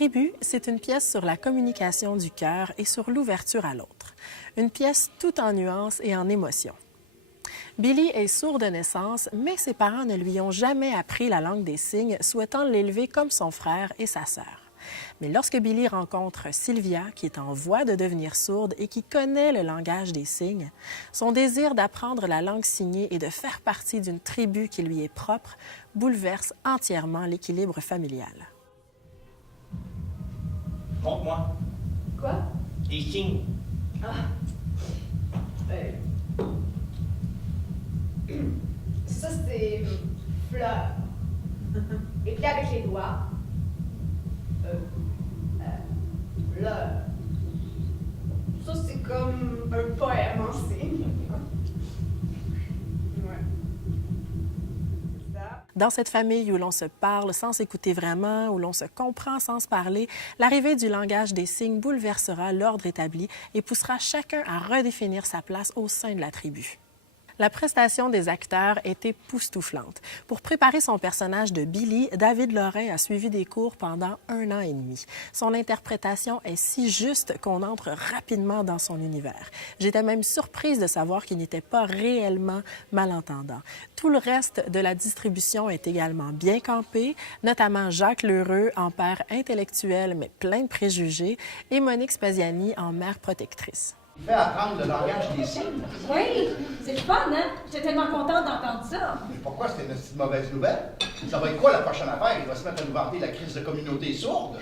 Tribu, c'est une pièce sur la communication du cœur et sur l'ouverture à l'autre. Une pièce tout en nuances et en émotions. Billy est sourd de naissance, mais ses parents ne lui ont jamais appris la langue des signes, souhaitant l'élever comme son frère et sa sœur. Mais lorsque Billy rencontre Sylvia, qui est en voie de devenir sourde et qui connaît le langage des signes, son désir d'apprendre la langue signée et de faire partie d'une tribu qui lui est propre bouleverse entièrement l'équilibre familial. Montre-moi. Quoi? Les signes. Ah. Ça, c'est fleur. Et puis avec les doigts. Fleur. Ça, c'est comme un poème en signe. Ouais. Ça. Dans cette famille où l'on se parle sans s'écouter vraiment, où l'on se comprend sans se parler, l'arrivée du langage des signes bouleversera l'ordre établi et poussera chacun à redéfinir sa place au sein de la tribu. La prestation des acteurs est époustouflante. Pour préparer son personnage de Billy, David Lorrain a suivi des cours pendant 1 an et demi. Son interprétation est si juste qu'on entre rapidement dans son univers. J'étais même surprise de savoir qu'il n'était pas réellement malentendant. Tout le reste de la distribution est également bien campé, notamment Jacques Lheureux en père intellectuel mais plein de préjugés et Monique Spaziani en mère protectrice. Il fait apprendre le langage des signes. Oui, c'est le fun, hein? J'étais tellement contente d'entendre ça. Mais pourquoi c'était une petite mauvaise nouvelle? Ça va être quoi la prochaine affaire? Il va se mettre à nous vanter la crise de communauté sourde.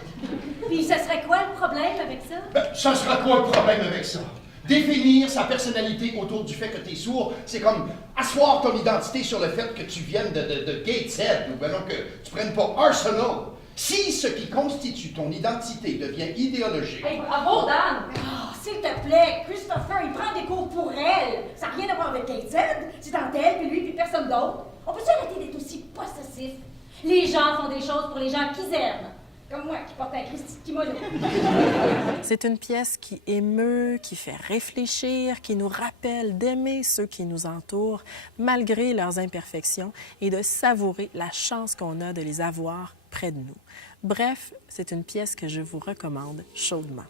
Puis ce serait quoi le problème avec ça? Ben, ça sera quoi le problème avec ça? Définir sa personnalité autour du fait que tu es sourd, c'est comme asseoir ton identité sur le fait que tu viennes de Gateshead ou ben non, que tu prennes pas Arsenal. Si ce qui constitue ton identité devient idéologique... Hey, bravo, Dan! Oh, s'il te plaît, Christopher, il prend des cours pour elle. Ça n'a rien à voir avec Gateshead. C'est entre elle, puis lui, puis personne d'autre. On peut-tu arrêter d'être aussi possessif? Les gens font des choses pour les gens qu'ils aiment. Comme moi, qui porte un Christy de kimono. C'est une pièce qui émeut, qui fait réfléchir, qui nous rappelle d'aimer ceux qui nous entourent, malgré leurs imperfections, et de savourer la chance qu'on a de les avoir près de nous. Bref, c'est une pièce que je vous recommande chaudement.